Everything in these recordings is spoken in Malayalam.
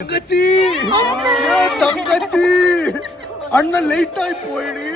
തങ്കച്ചി തങ്കച്ചി അണ്ണൻ ലേറ്റ് ആയി പോയി.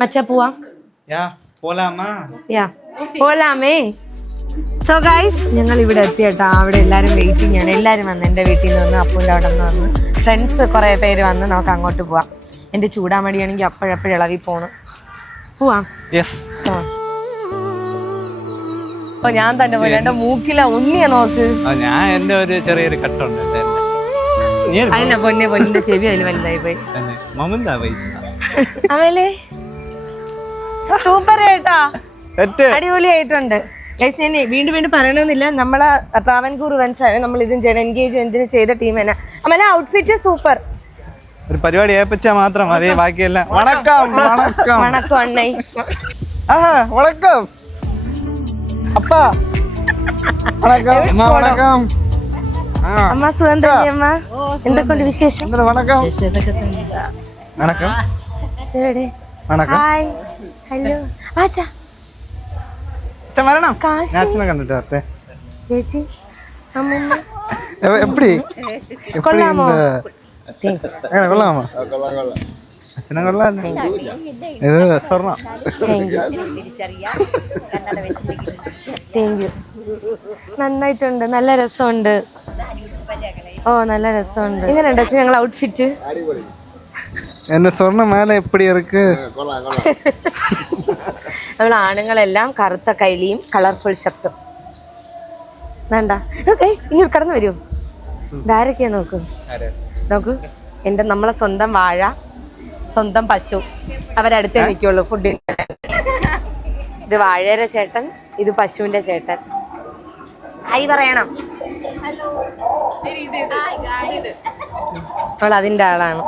മച്ചാ പോവാം. പോലാമേ. സോ ഗൈസ്, ഞങ്ങൾ ഇവിടെ എത്തിയേട്ടാ. അവിടെ എല്ലാവരും വെയിറ്റിംഗ് ആണ്. എല്ലാവരും വന്ന് എൻ്റെ വീട്ടിൽ നിന്ന് വന്ന് അപ്പൂൻ്റെ അവിടെ നിന്ന് വന്ന് ഫ്രണ്ട്സ് കുറേ പേര് വന്ന് നമുക്ക് അങ്ങോട്ട് പോവാം. എൻ്റെ ചൂടാമടിയാണെങ്കിൽ അപ്പോഴപ്പോഴും ഇളവി പോണം. പോവാം. അപ്പൊ ഞാൻ തന്നെ പോലെ എന്റെ മൂക്കില ഉണ്ണിയെ നോക്ക്. ഞാൻ എന്റെ ഒരു ചെറിയൊരു കട്ടുണ്ട്. അതിനാ പൊന്നിന്റെ ചെവി അതിൽ വലുതായി പോയി. അവലെ സൂപ്പർ ആയിട്ടാ, അടിപൊളിയായിട്ടുണ്ട്. ഞാൻ വീണ്ടും വീണ്ടും പറയണമെന്നില്ല, നമ്മളെ ട്രാവൻകൂർ ഇവന്റ്സ് നമ്മൾ ഇതും ചെയ്യണം, എൻഗേജ്മെന്റിന് ചെയ്ത ടീം തന്നെ. അമ്മല ഔട്ട്ഫിറ്റ് സൂപ്പർ. ഒരു പരിപാടി ഏൽപ്പിച്ചാൽ മാത്രം മതി, ബാക്കിയെല്ലാം. വണക്കം വണക്കം വണക്കം അണ്ണേ. വണക്കം അപ്പ. വണക്കം വണക്കം. അമ്മ സുഖം തന്നെ അമ്മ? എന്തൊക്കെയുണ്ട് വിശേഷം? വണക്കം വണക്കം ചേടെ. ഹായ് ഹലോ ആച്ചാ വരണം. കാശി കണ്ടിട്ട് വരട്ടെ ചേച്ചി അമ്മൂമ്മ. കൊള്ളാമോ? കൊള്ളാമോ? അച്ഛനെ കൊള്ളാം. ഇത് സ്വർണ്ണം. Thank you. നന്നായിട്ടുണ്ട്, നല്ല രസമുണ്ട്. ഓ നല്ല രസമുണ്ട്. എങ്ങനെയുണ്ട് അച്ഛൻ ഞങ്ങൾ ഔട്ട്ഫിറ്റ്? എന്റെ സ്വർണ്ണ മാല എപ്പടി ഇருக்கு? നമ്മൾ ആണുങ്ങളെല്ലാം കറുത്ത കൈലിയും കളർഫുൾ ഷർട്ടും. വേണ്ട ഇനി കടന്നു വരൂ. ഇതാരൊക്കെയാ നോക്കൂ നോക്കൂ. എൻ്റെ നമ്മളെ സ്വന്തം വാഴ, സ്വന്തം പശു, അവരടുത്തേ നിൽക്കുള്ളൂ ഫുഡിന്. ഇത് വാഴയുടെ ചേട്ടൻ, ഇത് പശുവിന്റെ ചേട്ടൻ. ഹായ് പറയണം. അവൾ അതിൻ്റെ ആളാണ്.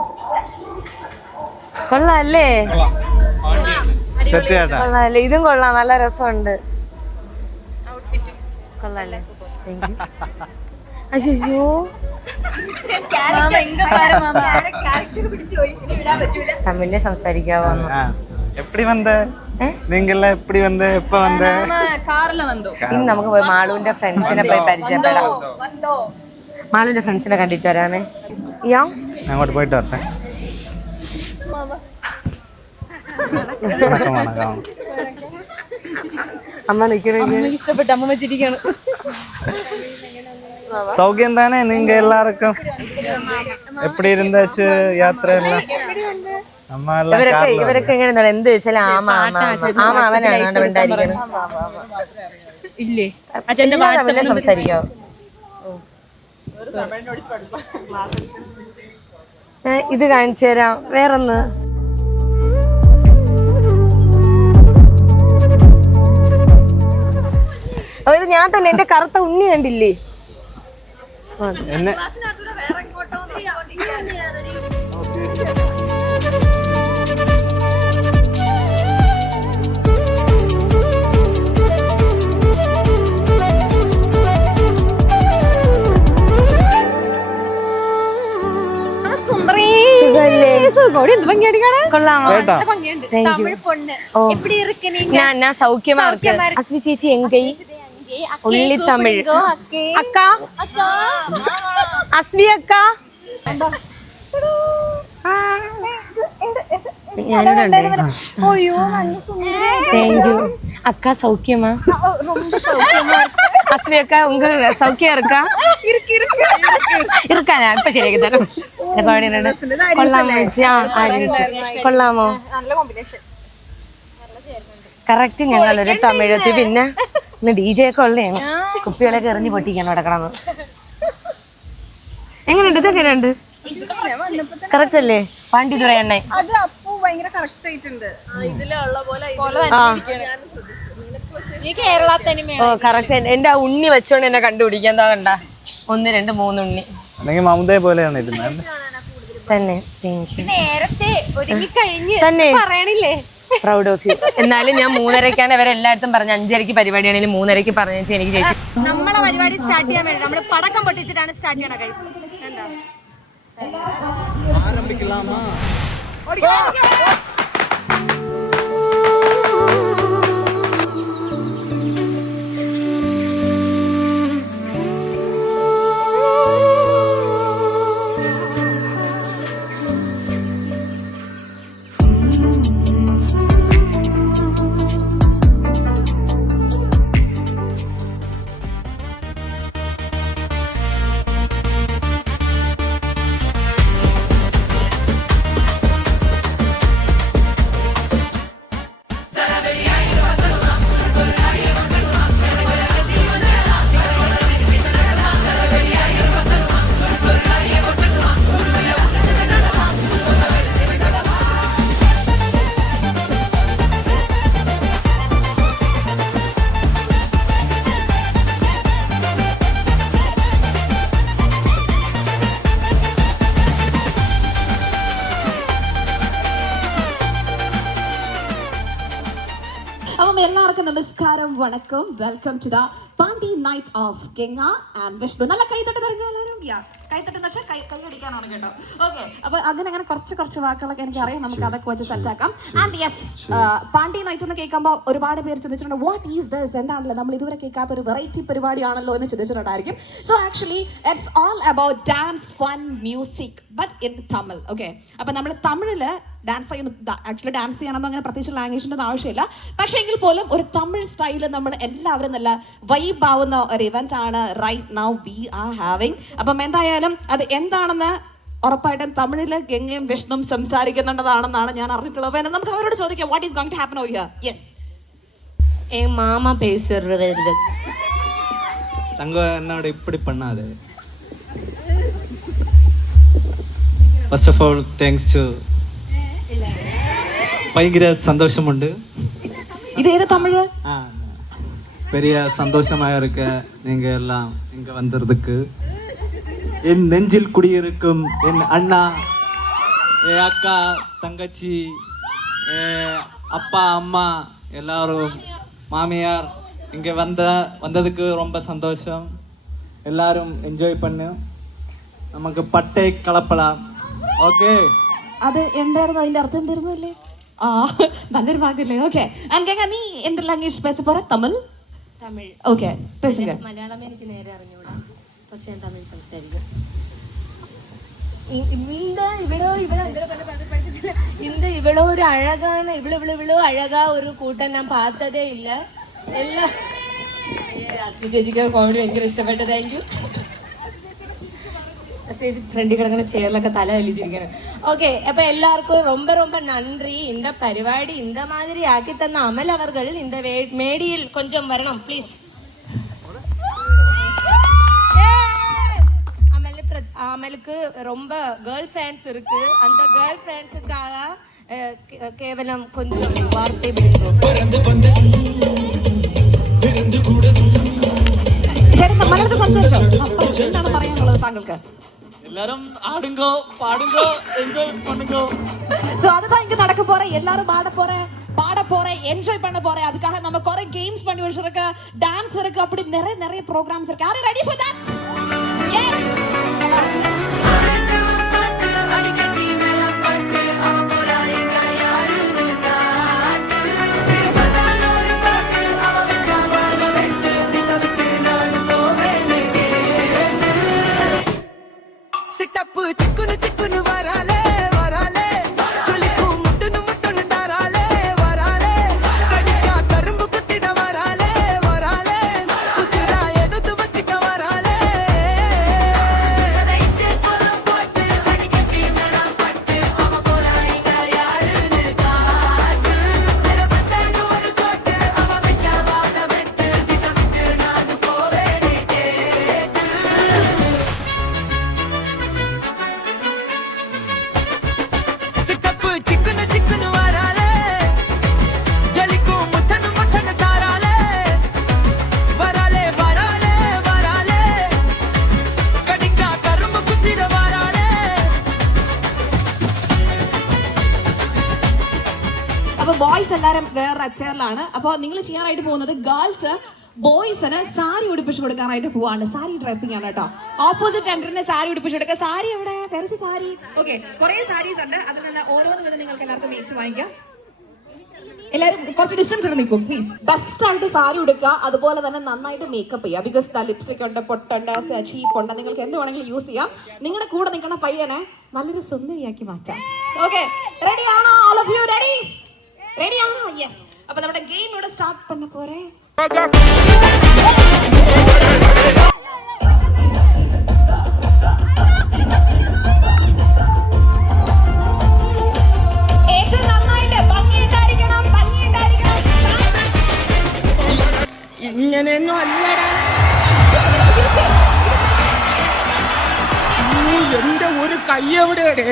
കൊള്ളാല്ലേ? കൊള്ളാല്ലേ? ഇതും കൊള്ളാം, നല്ല രസമുണ്ട്. കൊള്ളാല്ലേ? അയ്യോ തമിഴിനെ സംസാരിക്കാവോ? எப்படி வந்த? நீங்க எல்லாம் எப்படி வந்து எப்ப வந்து ഇനി നമുക്ക് പോയി മാളുവിന്റെ ഫ്രണ്ട്സിനെ പോയി പരിചയപ്പെടാം. മാളുവിന്റെ ഫ്രണ്ട്സിനെ കണ്ടിട്ട് വരാമേ. യാ ഞാൻ അങ്ങോട്ട് പോയിട്ട് വരട്ടെ. വണക്കം വണക്കം. അമ്മ നിൽക്കണേ ഇഷ്ടപ്പെട്ട അമ്മ വെച്ചിരിക്കാണ്. சௌக்கியம் தானே நீங்க எல்லாருக்கும்? எப்படி இருந்தாச்சு യാത്ര എല്ലാം? നമ്മ എല്ലാം ഇവരൊക്കെ എങ്ങനെയാണ് എന്ത് വെച്ചാൽ ആമ അവനാണ് ഉണ്ടായിരിക്കണം. ഇല്ലേ തമിഴിലെ സംസാരിക്കാവോ? ഇത് കാണിച്ചു തരാം. വേറൊന്ന് ഇത് ഞാൻ തന്നെ എന്റെ കറുത്ത ഉണ്ണി കണ്ടില്ലേ? എന്നെ കൊള്ളാമോ? ഞാൻ സൗഖ്യമാ ഇருக்கு. അസ്വി ചേച്ചി എങ്കൈ ഉള്ളി തമിഴ് അക്ക അസ്വി അക്ക താങ്ക് യു அக்கா சௌக்கியமா? அஸ்வி அக்கா உங்க சௌக்கியம் இருக்கா? இருக்கானே இப்ப ശരിയാക്കി തരാം. കൊള്ളാമോ? കറക്റ്റ് ഞങ്ങളൊരു തമിഴത്തി പിന്നെ DJ ഒക്കെ ഉള്ളതാണ്. കുപ്പികളൊക്കെ എറിഞ്ഞ് പൊട്ടിക്കാൻ നടക്കണം. എങ്ങനെയുണ്ട്? ഇതൊക്കെ എങ്ങനെയുണ്ട്? കറക്റ്റ് അല്ലേ? പാണ്ടി തുറയണ്ണേ ഓ കറക്റ്റ്. എന്റെ ആ ഉണ്ണി വെച്ചോണ്ട് എന്നെ കണ്ടുപിടിക്കാൻ എന്താ കണ്ട 1 2 3 ഉണ്ണി മമതയെ പോലെയാണ് ഇരുന്നത് തന്നെ. തന്നെ പ്രൗഡ് ഓഫ് യു. എന്നാലും ഞാൻ 3:30ക്കാണ് ഇവരെല്ലായിടത്തും പറഞ്ഞ 5:30 പരിപാടിയാണെങ്കിലും 3:30 പറഞ്ഞു എനിക്ക് ചേച്ചി. നമ്മളെ പരിപാടി സ്റ്റാർട്ട് ചെയ്യാൻ വേണ്ടി നമ്മള് പടക്കം പൊട്ടിച്ചിട്ടാണ് സ്റ്റാർട്ട് ചെയ്യണ ഗൈസ്. ആരംഭിക്കലാമാ? എല്ലാവർക്കും നമസ്കാരം, വണക്കം. Welcome to the Pandi night of Ganga and Vishnu. നല്ല കൈത്തട്ട് തരുക എല്ലാവരും. കൈത്തട്ടെന്ന് വെച്ചാൽ കൈയടിക്കാനാണ് കേട്ടോ. ഓക്കെ, അപ്പൊ അങ്ങനെ കുറച്ച് വാക്കുകളൊക്കെ എനിക്കറിയാം. നമുക്ക് അതൊക്കെ വെച്ച് സെറ്റാക്കാം. ആൻഡ് യെസ്, പാണ്ടി നൈറ്റ് എന്ന് കേൾക്കുമ്പോൾ ഒരുപാട് പേര് ചിന്തിച്ചിട്ടുണ്ട് വാട്ട് ഈസ് ദിസ്, എന്താണല്ലോ നമ്മൾ ഇതുവരെ കേൾക്കാത്ത ഒരു വെറൈറ്റി പരിപാടിയാണല്ലോ എന്ന് ചിന്തിച്ചിട്ടുണ്ടായിരിക്കും. So actually it's all about dance, fun, music, but in Tamil. Okay, അപ്പൊ നമ്മൾ തമിഴില് ഡാൻസ് ചെയ്യണമെന്ന് അങ്ങനെ പ്രത്യേകിച്ച് ലാംഗ്വേജിൻ്റെ ആവശ്യമില്ല. പക്ഷേ എങ്കിൽ പോലും ഒരു തമിഴ് സ്റ്റൈലിൽ നമ്മൾ എല്ലാവരും നല്ല വൈബ് ആവുന്ന ഒരു ഇവന്റ് ആണ് right now we are having. അപ്പം എന്തായാലും അത് എന്താണെന്ന് ഉറപ്പായിട്ടും തമിഴില് ഗംഗയും വിഷ്ണുവും സംസാരിക്കുന്നുണ്ടെന്നാണെന്നാണ് ഞാൻ അറിഞ്ഞിട്ടുള്ളത്. നമുക്ക് അവരോട് ചോദിക്കാം what is going to happen over here. Yes, മാമ പേசுறது தங்க என்னோட இப்படி பண்ணாது. First of all thanks to ഭയങ്കര സന്തോഷമുണ്ട്. ഇത് ഏത് തമിഴ്? பெரிய சந்தோஷமாக இருக்க நீங்கள் எல்லாம் இங்கே வந்ததுக்கு. என் நெஞ்சில் குடியிருக்கும் என் அண்ணா, என் அக்கா, தங்கச்சி, அப்பா, அம்மா, எல்லாரும், மாமியார் இங்கே வந்ததுக்கு ரொம்ப சந்தோஷம். எல்லாரும் என்ஜாய் பண்ணு, நமக்கு பட்டை கலப்பலாம். ஓகே, അത് എന്തായിരുന്നു? അതിന്റെ അർത്ഥം എന്തായിരുന്നു? അല്ലേ നല്ലൊരു ഭാഗമല്ലേ. ഓക്കെ ഗംഗ നീ എന്ത് ലാംഗ്വേജ് പേസ പോറ? തമിഴ്. ഓക്കെ പേസുക. മലയാളം എനിക്ക് നേരെ അറിഞ്ഞൂടാ, പക്ഷെ ഞാൻ തമിഴ് സംസാരിക്കും. ഇവളോ ഒരു അഴകാണ്, ഇവളോ അഴകാ ഒരു കൂട്ടം ഞാൻ പാത്തതേ ഇല്ല. എല്ലാം ചേച്ചിക്ക് കോമഡി ഭയങ്കര ഇഷ്ടപ്പെട്ടു. Thank you. ഫ്രണ്ടിൽ കിടക്കുന്ന ചെയറിലൊക്കെ തല വലിച്ചിരിക്കണം. ഓക്കെ, അപ്പൊ എല്ലാവർക്കും ரொம்ப ரொம்ப நன்றி. இந்த പരിപാടി இந்த மாதிரி ஆக்கி தந்த அமல் அவர்கள் இந்த மேடியில் கொஞ்சம் வரணும் ப்ளீஸ். அமலுக்கு ரொம்ப கேர்ள் ஃப்ரெண்ட்ஸ் இருக்கு. அந்த கேர்ள் ஃப்ரெண்ட்ஸுக்காக கேவலம் கொஞ்சம் வார்த்தை விடுங்க. ചേട്ടൻ മലയാളത്തിൽ സംസാരിച്ചോ? എന്താണ് പറയാനുള്ളത് താങ്കൾക്ക്? எல்லாரும் ஆடுங்கோ பாடுங்கோ என்ஜாய் பண்ணுங்கோ. சோ அதுதான் இங்க நடக்க போற. எல்லாரும் பாட போற என்ஜாய் பண்ண போற. அதுக்காக நம்ம குறை கேம்ஸ் பண்ணி வச்சிருக்க, டான்ஸ் இருக்கு, அப்படி நிறைய ப்ரோகிராம்ஸ் இருக்கு. Are you ready for that? Yes. சிட்டப்பு சிக்குனு சிக்குனு வராலே வராலே சொல்லிக்கு முட்டுனு முட்டுனு தராலே வராலே கடிக்கா கரும்பு குத்தின வராலே வராலே உசுரா எடுத்து வச்சுக்க வராலே ரைட்டு போல போட்டு அடிக்கட்டி மேடம் பட்டு அவ போல இங்க யாருன்னு காட்டு பத்தாண்டு ஒரு கோட்டு அவ வச்சா வாத வெட்டு திசை விட்டு நான் போவேனே கேட்டு சிட்டப்பு சிக்குனு சிக்குனு வராலே ஜலிக்கு முத்தனு முத்தனு தாராலே வராலே வராலே வராலே கடிக்கா கரும்பு குத்திட வராலே. അപ്പൊ ബോയ്സ് എല്ലാരും വേറെ ചെയറിലാണ്. അപ്പൊ നിങ്ങൾ ചെയ്യാനായിട്ട് പോകുന്നത് ഗേൾസ് ബോയ്സിന് സാരി ഉടുപ്പിച്ച് കൊടുക്കാനായിട്ട് പോവാണ്. സാരി ഡ്രൈപ്പിംഗ് ആണ് കേട്ടോ. ഓപ്പോസിറ്റ് ജെൻഡറിന് സാരി ഉടുപ്പിച്ച് കൊടുക്കുക. സാരി എവിടെ? വേറെ സാരി. ഓക്കെ, കുറെ സാരീസ് ഉണ്ട്. അതിൽ നിന്ന് ഓരോന്ന് വീതം നിങ്ങൾക്ക് എല്ലാവർക്കും വെയിറ്റ് വാങ്ങിക്കാം. എല്ലാവരും കുറച്ച് ഡിസ്റ്റൻസ് ഒക്കെ നിൽക്കും പ്ലീസ്. ബെസ്റ്റ് ആയിട്ട് സാരി ഉടുക്കുക, അതുപോലെ തന്നെ നന്നായിട്ട് മേക്കപ്പ് ചെയ്യുക. ബിക്കോസ് ലിപ്സ്റ്റിക് ഉണ്ട്, പൊട്ടുണ്ട്, ചീപ്പ് ഉണ്ട്, നിങ്ങൾക്ക് എന്ത് വേണമെങ്കിലും യൂസ് ചെയ്യാം. നിങ്ങളുടെ കൂടെ നിൽക്കുന്ന പയ്യനെ നല്ലൊരു സുന്ദരിയാക്കി മാറ്റാം. ഓക്കെ, റെഡി ആണോ? All of you ready? Ready ആണോ? യെസ്. അപ്പൊ നമ്മുടെ ഗെയിം ഇവിടെ സ്റ്റാർട്ട് பண்ண போறேன். ഏറ്റവും നന്നായിട്ട് ഭംഗിയുണ്ടായിരിക്കണം. ഇങ്ങനെയൊന്നും അല്ലടാ, എന്റെ ഒരു കൈ എവിടെയാണ്?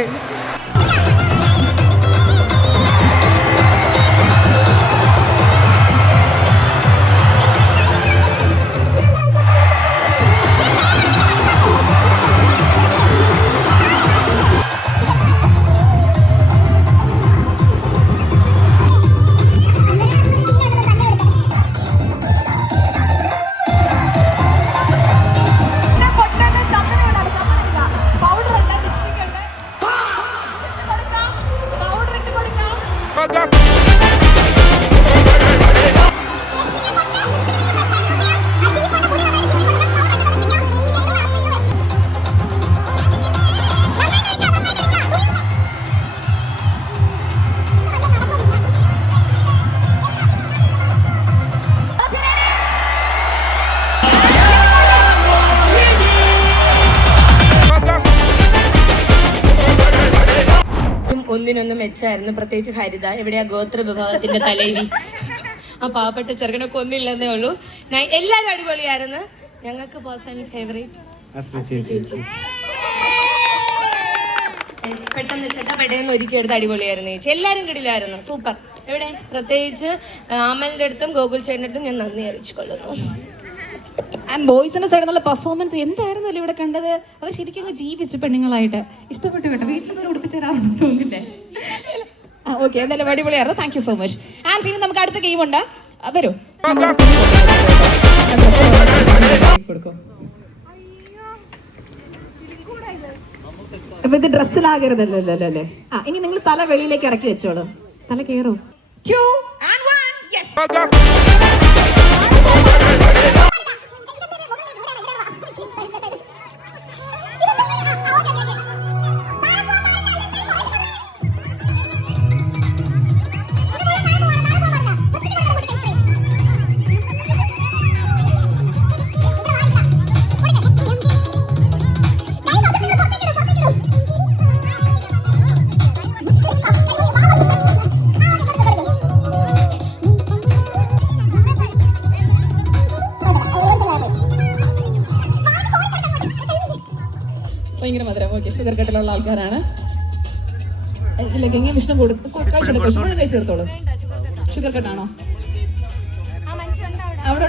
ഒന്നിനൊന്നും മെച്ചായിരുന്നു. പ്രത്യേകിച്ച് ഹരിത, എവിടെയാ ഗോത്ര വിഭാഗത്തിന്റെ തലവി. ആ പാവപ്പെട്ട ചെറുക്കനെ കൊന്നില്ലെന്നേ ഉള്ളൂ. എല്ലാരും അടിപൊളിയായിരുന്നു. ഞങ്ങൾക്ക് പേഴ്സണൽ ഫേവറേറ്റ് ചേച്ചി. പെട്ടെന്ന് ഒരുക്കി എടുത്ത് അടിപൊളിയായിരുന്നു ചേച്ചി. എല്ലാരും കിടിലായിരുന്നു, സൂപ്പർ. എവിടെ പ്രത്യേകിച്ച് അമലിന്റെ അടുത്തും ഗോകുൽ ചേട്ടൻ്റെ അടുത്തും ഞാൻ നന്ദി അറിയിച്ചുകൊള്ളുന്നു. ആൻഡ് ബോയ്സിന്റെ സൈഡിൽ നിന്നുള്ള പെർഫോമൻസ് എന്തായിരുന്നല്ലോ ഇവിടെ കണ്ടത്. അവർ ശരിക്കും ജീവിച്ചു പെണ്ണുങ്ങളായിട്ട്. ഇഷ്ടപ്പെട്ടു കേട്ടോ. വീട്ടിൽ പോയി ഉടുപ്പിച്ചു തരാമെന്ന് തോന്നില്ലേ? ഓക്കെ, എന്തായാലും അടിപൊളിയായിരുന്നു. Thank you so much. And ഇനി നമുക്ക് അടുത്ത ഗെയിം ഉണ്ട്. വരൂ. അപ്പൊ ഇത് ഡ്രസ്സിലാകരുതല്ലോ അല്ലേ? ഇനി നിങ്ങൾ തല വെളിയിലേക്ക് ഇറക്കി വെച്ചോളൂ. തല കേറൂ 2 and 1 yes ഭയങ്കര മധുരം ഓക്കെ ഷുഗർ കട്ടിലുള്ള ആൾക്കാരാണ് ഇല്ല ഗംഗ വിഷ്ണു കഴിച്ചെടുക്കും കഴിച്ചു തീർത്തോളൂ ഷുഗർ കട്ടാണോ അവിടെ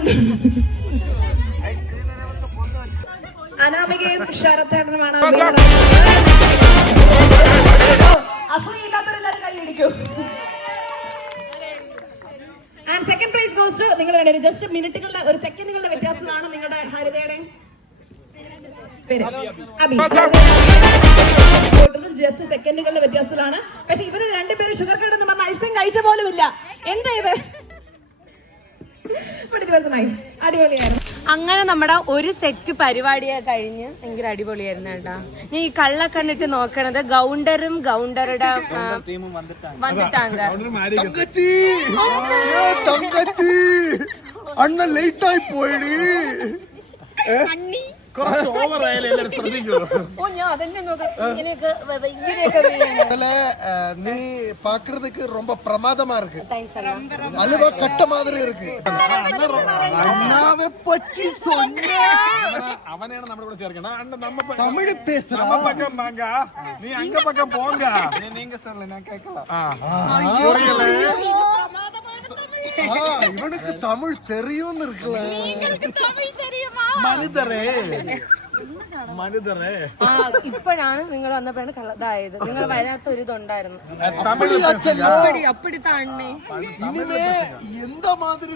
അനാമികയും ശരത്തേട്ടനുമാണ് അസൂയില്ലാത്തവരെല്ലാവരും കൈയടിക്കും and second prize goes to നിങ്ങളുടെ ജസ്റ്റ് മിനിറ്റുകളുടെ ഒരു സെക്കൻഡുകളുടെ വ്യത്യാസമാണ് നിങ്ങളുടെ ഹരിതയുടെ പേര് അബി ജസ്റ്റ് സെക്കൻഡുകളുടെ വ്യത്യാസത്തിലാണ് പക്ഷെ ഇവര് രണ്ടുപേരും ഷുഗർ കേട് എന്ന് പറഞ്ഞ ഐസ്ക്രീം കഴിച്ച പോലുമില്ല എന്താ ഇത് അടിപൊളിയായിരുന്നു അങ്ങനെ നമ്മുടെ ഒരു സെറ്റ് പരിപാടിയെ കഴിഞ്ഞ് ഭയങ്കര അടിപൊളിയായിരുന്നു കേട്ടാ. നീ ഈ കള്ള കണ്ടിട്ട് നോക്കണത് ഗൗണ്ടറും ഗൗണ്ടറുടെ വന്നിട്ടാങ്ക തങ്കച്ചി തങ്കച്ചി അണ്ണൻ ലേറ്റ് ആയി പോയിടി. കുറച്ച് ഓവർ ആയാലും എല്ലാവരും ശ്രദ്ധിക്കൂ. ഓ ഞാൻ അതന്നെ നോക്കാം ഇങ്ങനെയൊക്കെ വീഴണം. நீ பாக்குறதுக்கு ரொம்ப பிரமாதமா இருக்கு. அல்வா கட்ட மாதிரி இருக்கு. அண்ணாவை பற்றி சொன்ன அவனேன நம்ம கூட சேர்க்கணும். அண்ணா நம்ம தமிழ் பேசுற நம்ம பக்கம் வாங்க. நீ அங்க பக்கம் போங்க. நீங்க சொல்லல நான் கேட்கலாம். புரியல. இவனுக்கு தமிழ் தெரியும்னு இருக்குல. மனிதரே மனிதரே ഇപ്പോഴാണ് നിങ്ങൾ വന്നപ്പോഴാണ് ഇതായത്. നിങ്ങൾ വരാത്ത ഒരു ഇതുണ്ടായിരുന്നു. അപ്പിടിത്താണ്ണേ இனிமே எந்த மாதிரி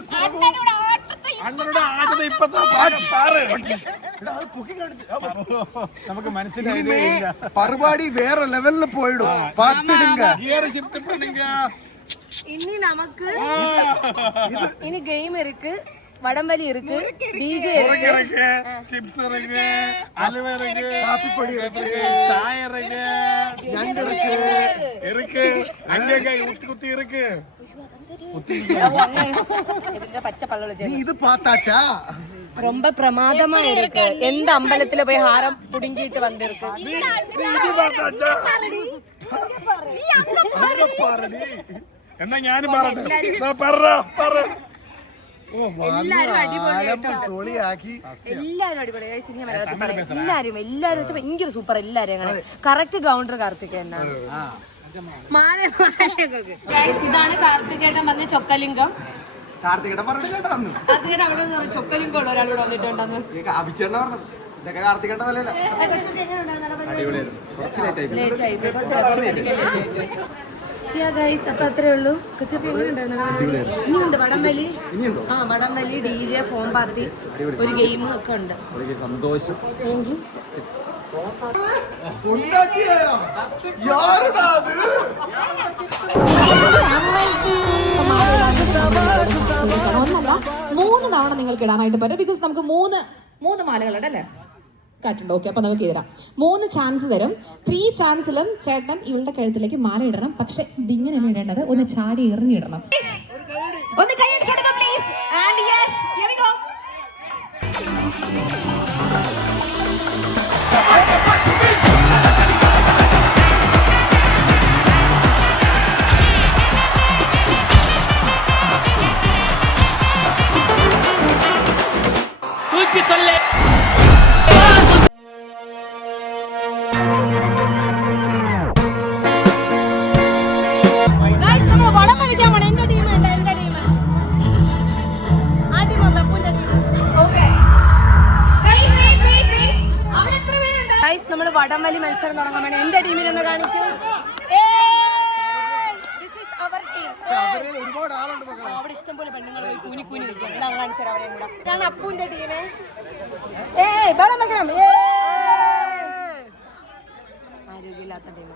அண்ணனோட ஆட்டத்தை இப்பதான் பாரு. நமக்கு இனிமே பருபாடி வேற லெவல்ல போயிடும். பார்த்துடுங்க. கியர் ஷிஃப்ட் பண்ணுங்க. இனி நமக்கு இனி கேம் இருக்கு, வடம்பலி இருக்கு, டிஜே இருக்கு, சிப்ஸ் இருக்கு, அல்வா இருக்கு, காபி பொடி இருக்கு, சாய் இருக்கு, நண்டு இருக்கு இருக்கு, அங்கே குத்தி இருக்கு. பச்சை பல்ல நீ இது பார்த்தாச்சா? ரொம்ப பிரமாதமா இருக்கு. எந்த அம்பலத்துல போய் ஹாரம் புடுங்கிட்டு வந்திருக்கு. நீ இது பார்த்தாச்சா? அங்க பாருடி. എന്നാ ഞാനും പറ ഓ വന്ന് തോളിയാക്കി എല്ലാരും അടിപൊളി. എല്ലാരും വെച്ചാൽ ഭയങ്കര സൂപ്പർ. എല്ലാരും അങ്ങനെ കറക്റ്റ് ഗൗണ്ടർ കാർത്തികേയനാണ്. ഇതാണ് കാർത്തികേട്ടൻ വന്ന ചൊക്കലിംഗം. കാർത്തികേട്ടൻ പറഞ്ഞില്ലേട്ടാ അന്ന്. കാർത്തികേട്ടൻ അവിടെ നിന്ന് ചൊക്കലിംഗം ഉള്ള ഒരാളോട് വന്നിട്ടുണ്ടെന്ന്. അഭിച്ചേട്ട പറഞ്ഞത് ഇതൊക്കെ കാർത്തികേട്ടൻ നല്ലല്ല. അപ്പൊ അത്രേ ഉള്ളൂ. കൊച്ചൊക്കെ ഇനിയുണ്ട് വടംവലി. ആ വടംവലി, DJ, ഫോം പാർട്ടി, ഒരു ഗെയിമും ഒക്കെ ഉണ്ട്. സന്തോഷം. Thank you. ഒന്നല്ല 3 തവണ നിങ്ങൾക്ക് ഇടാനായിട്ട് പറ്റും. ബിക്കോസ് നമുക്ക് മൂന്ന് മാലകളുണ്ട് അല്ലേ? കാറ്റുണ്ട്. ഓക്കെ, അപ്പൊ നമുക്ക് ഇടാം. 3 ചാൻസ് തരും. 3 ചാൻസിലും ചേട്ടൻ ഇവളുടെ കഴുത്തിലേക്ക് മാല ഇടണം. പക്ഷെ ഇതിങ്ങനെയാണ് ഇടേണ്ടത്, ഒന്ന് ചാടി എറിഞ്ഞിടണം. ഒന്ന് കൈയടിച്ചെടുക്കാം please. And yes, here we go. നമ്മള് വടംവലി മത്സരം തുടങ്ങാൻ വേണ്ടി എന്റെ ടീമിനൊന്ന് കാണിക്കൂ. അവിടെ ഇഷ്ടംപോലെ പെണ്ണുങ്ങൾ കൂനി കൂനി വെക്കാം. കാണിച്ചാൽ അവരെ ഇതാണ് അപ്പുവിന്റെ ടീമേ. വടം വെക്കണം. ആരോഗ്യമില്ലാത്ത ടീം.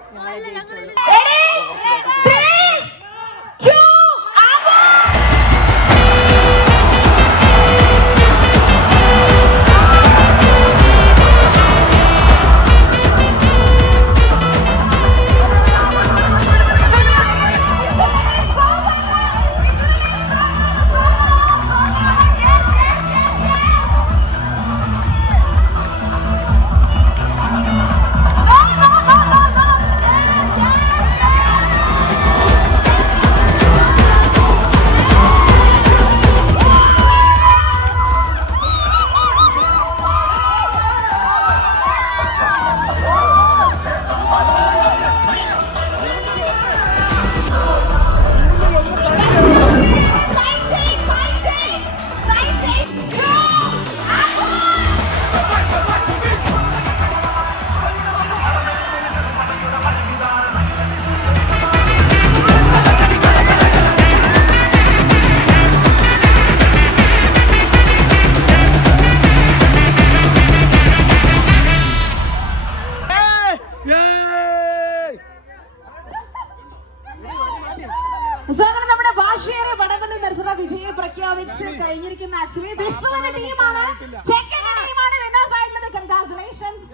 പ്രഖ്യാപിച്ച് കഴിഞ്ഞിരിക്കുന്ന ആക്ച്വലി വിഷ്ണുവിന്റെ ടീമാണ്, ചെക്കന്റെ ടീമാണ് വിന്നേഴ്സ് ആയിട്ടുള്ളത്. കൺഗ്രാറ്റുലേഷൻസ്.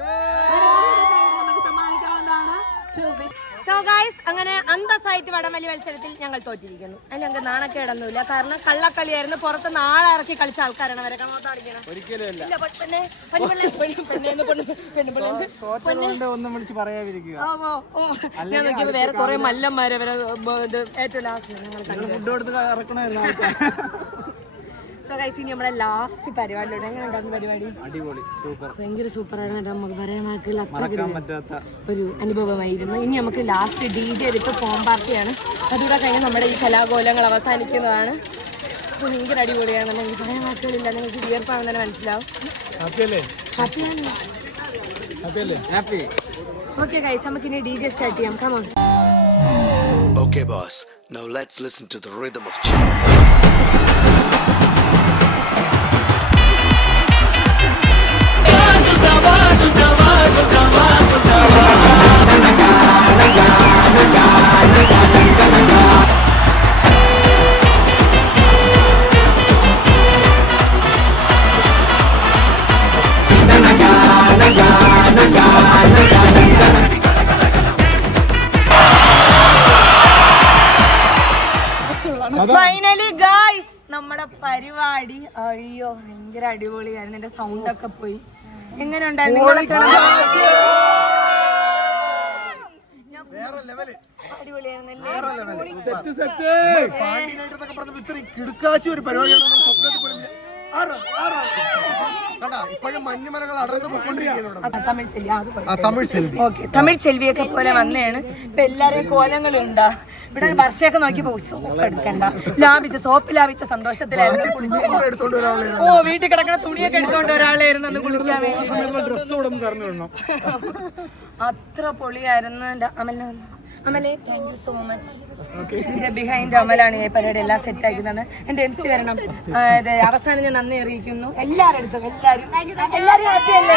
നമുക്ക് സമ്മാനിക്കാവുന്നതാണ്. സോ ഗൈസ്, അങ്ങനെ അന്തസ്സായിട്ട് വടംവലി മത്സരത്തിൽ ഞങ്ങൾ തോറ്റിരിക്കുന്നു. അതിൽ ഞങ്ങൾക്ക് നാണക്കേടൊന്നുമില്ല. കാരണം കള്ളക്കളിയായിരുന്നു. പുറത്തുനിന്ന് ആളിറക്കി കളിച്ച ആൾക്കാരാണ് അവരെ കാണാൻ. ഒരിക്കലും ഒന്നും വിളിച്ച് പറയാതിരിക്കുക. ഞാൻ നോക്കിയപ്പോ വേറെ കുറെ മല്ലന്മാരെ അവരെ ഏറ്റവും ലാസ്റ്റ് ഞങ്ങൾ ഫുഡ് കൊടുത്ത് ഇറക്കണമായിരുന്നു. സോ ഗൈസ്, ഇനി നമ്മുടെ ലാസ്റ്റ് പരിപാടിയിലൂടെ എങ്ങനെ ഉണ്ടാകുന്ന പരിപാടി? അടിപൊളി, സൂപ്പർ, ഭയങ്കര സൂപ്പറാണ്. നമുക്ക് പറയാൻ വാക്കുകൾ മറക്കാൻ പറ്റാത്ത ഒരു അനുഭവമായിരുന്നു. ഇനി നമുക്ക് ലാസ്റ്റ് DJ എടുത്ത് ഫോം പാർട്ടിയാണ്. അതുകൂടെ കഴിഞ്ഞ് നമ്മുടെ ഈ കലാകോലങ്ങൾ അവസാനിക്കുന്നതാണ്. ഭയങ്കര അടിപൊളിയാണ്. നമുക്ക് പറയാൻ വാക്കുകളില്ല. നിങ്ങൾക്ക് വിയർപ്പാണെന്ന് തന്നെ മനസ്സിലാവും. ഹാപ്പി. ഓക്കെ ഗൈസ്, നമുക്ക് ഇനി DJ സ്റ്റാർട്ട് ചെയ്യാം. Come on. Okay, boss. Now let's listen to the rhythm of Chennai. Finally guys, നമ്മുടെ പരിപാടി അയ്യോ ഭയങ്കര അടിപൊളിയായിരുന്നു. എന്റെ സൗണ്ട് ഒക്കെ പോയി. എങ്ങനെ ഉണ്ടായിരുന്നു? കിടക്കാച്ചി ഒരു പരിപാടിയാണ് ഇപ്പോഴും മഞ്ഞുമലകൾ അടർന്നു പോയിക്കൊണ്ടിരിക്കുകയാണ്. തമിഴ് ചെൽവിയൊക്കെ പോലെ വന്നതാണ്. ഇപ്പൊ എല്ലാരെയും കോലങ്ങളുണ്ടാ. ഇവിടെ വർഷയൊക്കെ നോക്കിയപ്പോ സോപ്പ് എടുക്കണ്ട, സോപ്പ് ലാഭിച്ച സന്തോഷത്തിലായിരുന്നു. ഓ, വീട്ടിൽ കിടക്കുന്ന തുണിയൊക്കെ എടുത്തോണ്ട് ഒരാളായിരുന്നു അന്ന് കുളിക്കാൻ വേണ്ടി. അത്ര പൊളിയായിരുന്നു. എന്റെ അമലെ താങ്ക് യു സോ മച്ച്. എന്റെ ബിഹൈൻഡ് അമലാണ് ഈ പരിപാടി എല്ലാം സെറ്റ് ആക്കുന്നത്. എന്റെ MC വരണം. അവസാനം ഞാൻ നന്ദി അറിയിക്കുന്നു എല്ലാവരുടെ അടുത്തും. എല്ലാവരും ഹാപ്പി അല്ലേ?